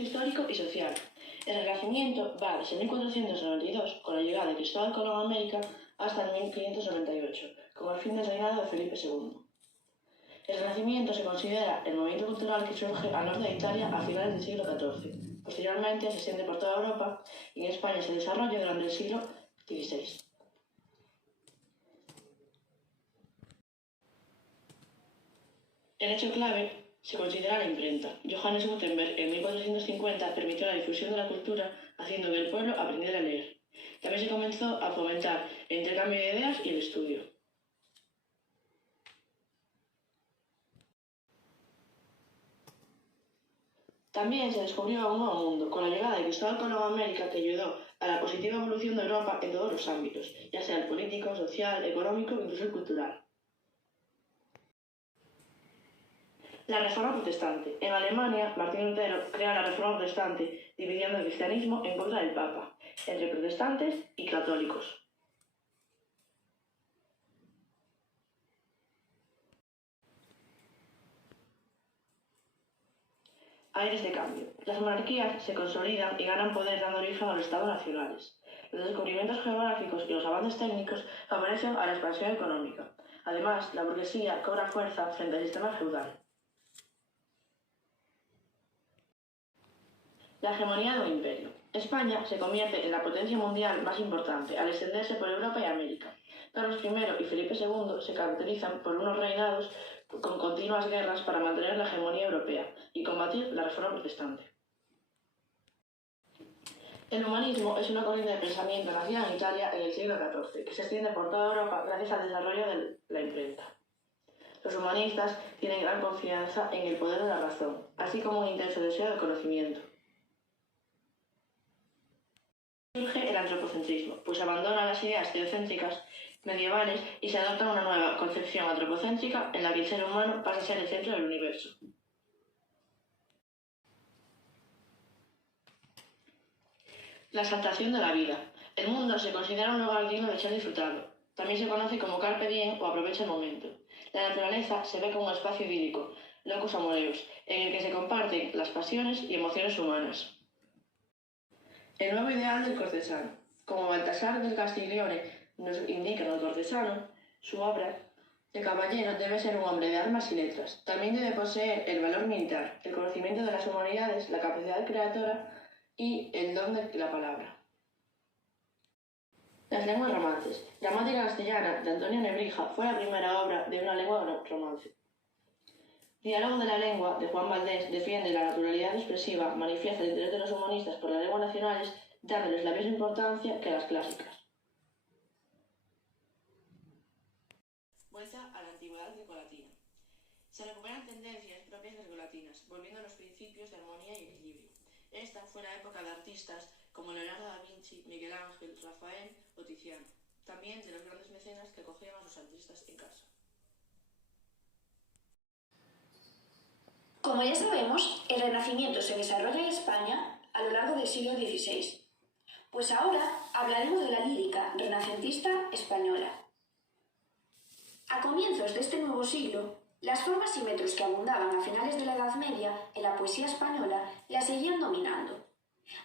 histórico y social. El Renacimiento va desde 1492, con la llegada de Cristóbal Colón a América, hasta el 1598, con el fin del reinado de Felipe II. El Renacimiento se considera el movimiento cultural que surge al norte de Italia a finales del siglo XIV. Posteriormente se extiende por toda Europa y en España se desarrolla durante el siglo XVI. El hecho clave se considera la imprenta. Johannes Gutenberg en 1450 permitió la difusión de la cultura, haciendo que el pueblo aprendiera a leer. También se comenzó a fomentar el intercambio de ideas y el estudio. También se descubrió un nuevo mundo, con la llegada de Cristóbal Colón a América, que ayudó a la positiva evolución de Europa en todos los ámbitos, ya sea el político, social, económico e incluso el cultural. La Reforma Protestante. En Alemania, Martín Lutero crea la Reforma Protestante, dividiendo el cristianismo en contra del Papa, entre protestantes y católicos. Aires de cambio. Las monarquías se consolidan y ganan poder dando origen a los estados nacionales. Los descubrimientos geográficos y los avances técnicos favorecen a la expansión económica. Además, la burguesía cobra fuerza frente al sistema feudal. La hegemonía de un imperio. España se convierte en la potencia mundial más importante al extenderse por Europa y América. Carlos I y Felipe II se caracterizan por unos reinados con continuas guerras para mantener la hegemonía europea y combatir la Reforma Protestante. El humanismo es una corriente de pensamiento nacida en Italia en el siglo XIV, que se extiende por toda Europa gracias al desarrollo de la imprenta. Los humanistas tienen gran confianza en el poder de la razón, así como un intenso deseo de conocimiento. Surge el antropocentrismo, pues abandona las ideas teocéntricas medievales y se adopta una nueva concepción antropocéntrica en la que el ser humano pasa a ser el centro del universo. La exaltación de la vida. El mundo se considera un lugar digno de ser disfrutado. También se conoce como carpe diem o aprovecha el momento. La naturaleza se ve como un espacio idílico, locus amoreus, en el que se comparten las pasiones y emociones humanas. El nuevo ideal del cortesano. Como Baltasar del Castiglione nos indica en El cortesano, su obra, el caballero debe ser un hombre de armas y letras. También debe poseer el valor militar, el conocimiento de las humanidades, la capacidad creadora y el don de la palabra. Las lenguas romances. Gramática castellana de Antonio Nebrija fue la primera obra de una lengua romance. Diálogo de la lengua de Juan Valdés defiende la naturalidad expresiva, manifiesta el interés de los humanistas por las lenguas nacionales, dándoles la misma importancia que las clásicas. Vuelta a la antigüedad grecolatina. Se recuperan tendencias propias grecolatinas, volviendo a los principios de armonía y equilibrio. Esta fue la época de artistas como Leonardo da Vinci, Miguel Ángel, Rafael o Tiziano, también de los grandes mecenas que acogían a sus artistas en casa. Como ya sabemos, el Renacimiento se desarrolla en España a lo largo del siglo XVI. Pues ahora hablaremos de la lírica renacentista española. A comienzos de este nuevo siglo, las formas y metros que abundaban a finales de la Edad Media en la poesía española la seguían dominando.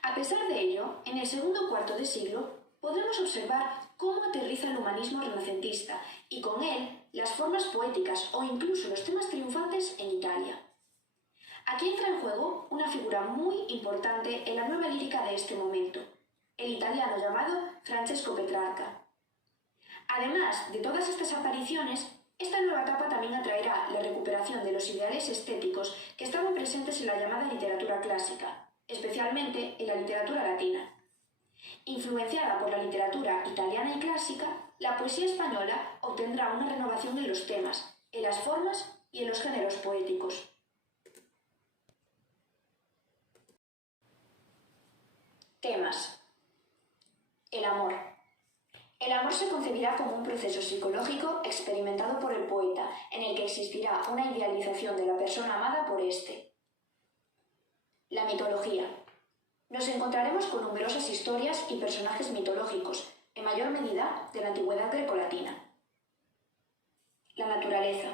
A pesar de ello, en el segundo cuarto de siglo podemos observar cómo aterriza el humanismo renacentista y con él las formas poéticas o incluso los temas triunfantes en Italia. Aquí entra en juego una figura muy importante en la nueva lírica de este momento, el italiano llamado Francesco Petrarca. Además de todas estas apariciones, esta nueva etapa también atraerá la recuperación de los ideales estéticos que estaban presentes en la llamada literatura clásica, especialmente en la literatura latina. Influenciada por la literatura italiana y clásica, la poesía española obtendrá una renovación en los temas, en las formas y en los géneros poéticos. Temas. El amor. El amor se concebirá como un proceso psicológico experimentado por el poeta, en el que existirá una idealización de la persona amada por éste. La mitología. Nos encontraremos con numerosas historias y personajes mitológicos, en mayor medida de la antigüedad grecolatina. La naturaleza.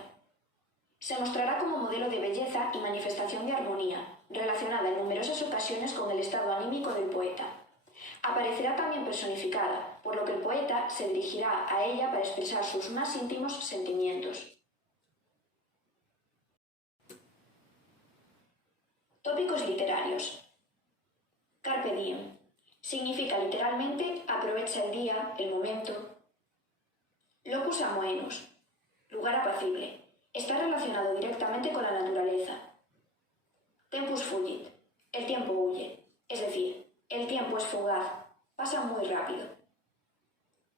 Se mostrará como modelo de belleza y manifestación de armonía, relacionada relacionada en numerosas ocasiones con el estado anímico del poeta. Aparecerá también personificada, por lo que el poeta se dirigirá a ella para expresar sus más íntimos sentimientos. Tópicos literarios. Carpe diem. Significa literalmente aprovecha el día, el momento. Locus amoenus. Lugar apacible. Está relacionado directamente con la naturaleza. Tempus fugit. El tiempo huye. Es decir, el tiempo es fugaz. Pasa muy rápido.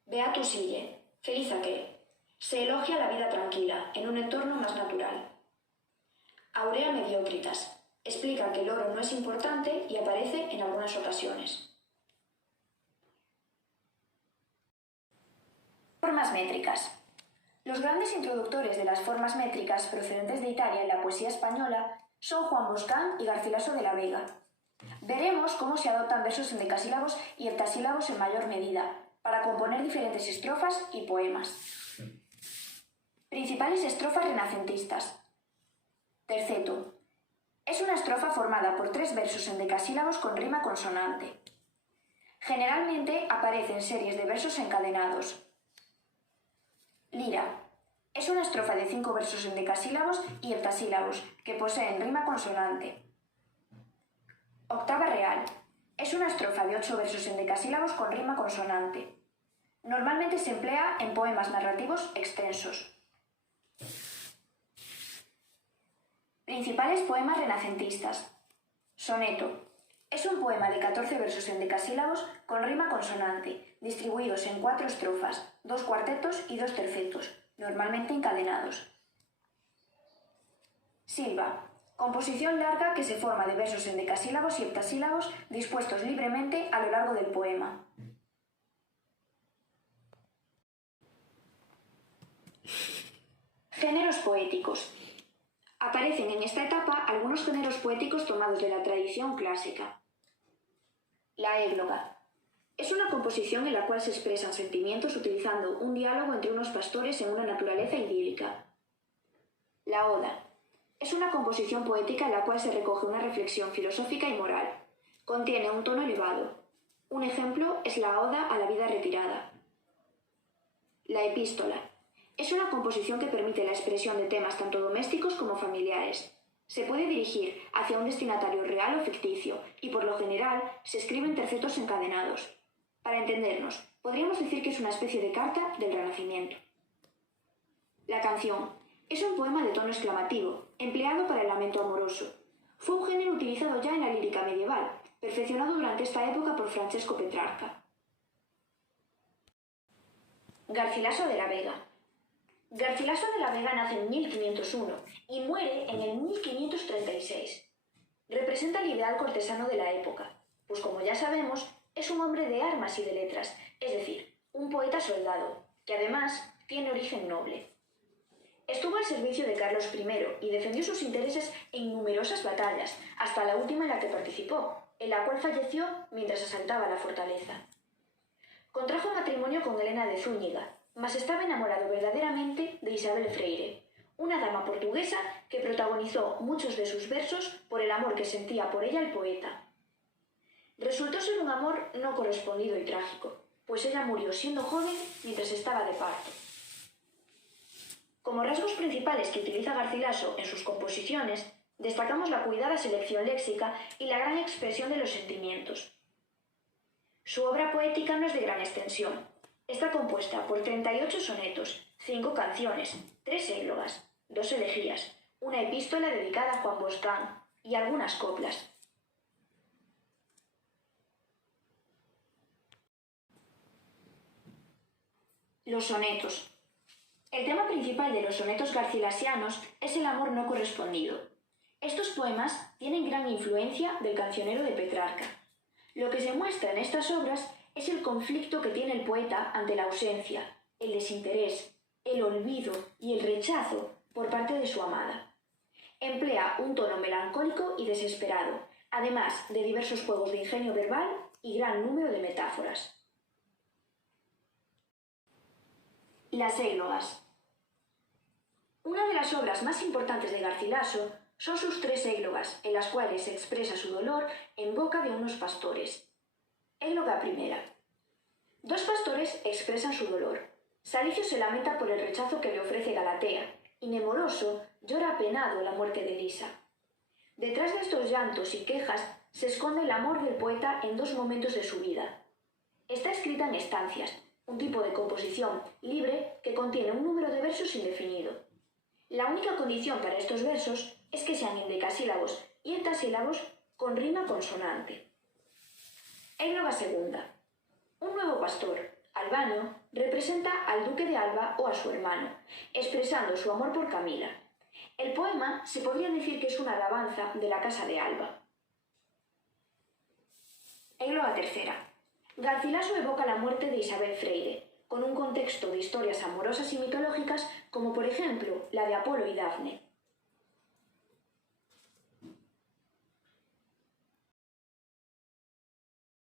Beatus ille. Feliz aquel. Se elogia la vida tranquila, en un entorno más natural. Aurea mediocritas. Explica que el oro no es importante y aparece en algunas ocasiones. Formas métricas. Los grandes introductores de las formas métricas procedentes de Italia en la poesía española son Juan Boscán y Garcilaso de la Vega. Veremos cómo se adoptan versos endecasílabos y heptasílabos en mayor medida, para componer diferentes estrofas y poemas. Principales estrofas renacentistas. Terceto. Es una estrofa formada por 3 versos endecasílabos con rima consonante. Generalmente aparece en series de versos encadenados. Lira. Es una estrofa de 5 versos endecasílabos y heptasílabos que poseen rima consonante. Octava real. Es una estrofa de 8 versos endecasílabos con rima consonante. Normalmente se emplea en poemas narrativos extensos. Principales poemas renacentistas. Soneto. Es un poema de 14 versos endecasílabos con rima consonante, distribuidos en 4 estrofas, 2 cuartetos y 2 tercetos, normalmente encadenados. Silva. Composición larga que se forma de versos endecasílabos y heptasílabos dispuestos libremente a lo largo del poema. Géneros poéticos. Aparecen en esta etapa algunos géneros poéticos tomados de la tradición clásica. La égloga. Es una composición en la cual se expresan sentimientos utilizando un diálogo entre unos pastores en una naturaleza idílica. La oda. Es una composición poética en la cual se recoge una reflexión filosófica y moral. Contiene un tono elevado. Un ejemplo es la oda a la vida retirada. La epístola. Es una composición que permite la expresión de temas tanto domésticos como familiares. Se puede dirigir hacia un destinatario real o ficticio y por lo general se escribe en tercetos encadenados. Para entendernos, podríamos decir que es una especie de carta del Renacimiento. La canción es un poema de tono exclamativo, empleado para el lamento amoroso. Fue un género utilizado ya en la lírica medieval, perfeccionado durante esta época por Francesco Petrarca. Garcilaso de la Vega. Garcilaso de la Vega nace en 1501 y muere en el 1536. Representa el ideal cortesano de la época, pues como ya sabemos, es un hombre de armas y de letras, es decir, un poeta soldado, que además tiene origen noble. Estuvo al servicio de Carlos I y defendió sus intereses en numerosas batallas, hasta la última en la que participó, en la cual falleció mientras asaltaba la fortaleza. Contrajo matrimonio con Helena de Zúñiga, mas estaba enamorado verdaderamente de Isabel Freire, una dama portuguesa que protagonizó muchos de sus versos por el amor que sentía por ella el poeta. Resultó ser un amor no correspondido y trágico, pues ella murió siendo joven mientras estaba de parto. Como rasgos principales que utiliza Garcilaso en sus composiciones, destacamos la cuidada selección léxica y la gran expresión de los sentimientos. Su obra poética no es de gran extensión. Está compuesta por 38 sonetos, 5 canciones, 3 églogas, 2 elegías, una epístola dedicada a Juan Boscán y algunas coplas. Los sonetos. El tema principal de los sonetos garcilasianos es el amor no correspondido. Estos poemas tienen gran influencia del cancionero de Petrarca. Lo que se muestra en estas obras es el conflicto que tiene el poeta ante la ausencia, el desinterés, el olvido y el rechazo por parte de su amada. Emplea un tono melancólico y desesperado, además de diversos juegos de ingenio verbal y gran número de metáforas. Las églogas. Una de las obras más importantes de Garcilaso son sus 3 églogas, en las cuales expresa su dolor en boca de unos pastores. Égloga primera. 2 pastores expresan su dolor. Salicio se lamenta por el rechazo que le ofrece Galatea, y Nemoroso llora apenado la muerte de Lisa. Detrás de estos llantos y quejas se esconde el amor del poeta en 2 momentos de su vida. Está escrita en estancias, un tipo de composición libre que contiene un número de versos indefinido. La única condición para estos versos es que sean endecasílabos y heptasílabos con rima consonante. Égloga segunda. Un nuevo pastor, Albano, representa al duque de Alba o a su hermano, expresando su amor por Camila. El poema se podría decir que es una alabanza de la casa de Alba. Égloga tercera. Garcilaso evoca la muerte de Isabel Freire, con un contexto de historias amorosas y mitológicas como por ejemplo la de Apolo y Dafne.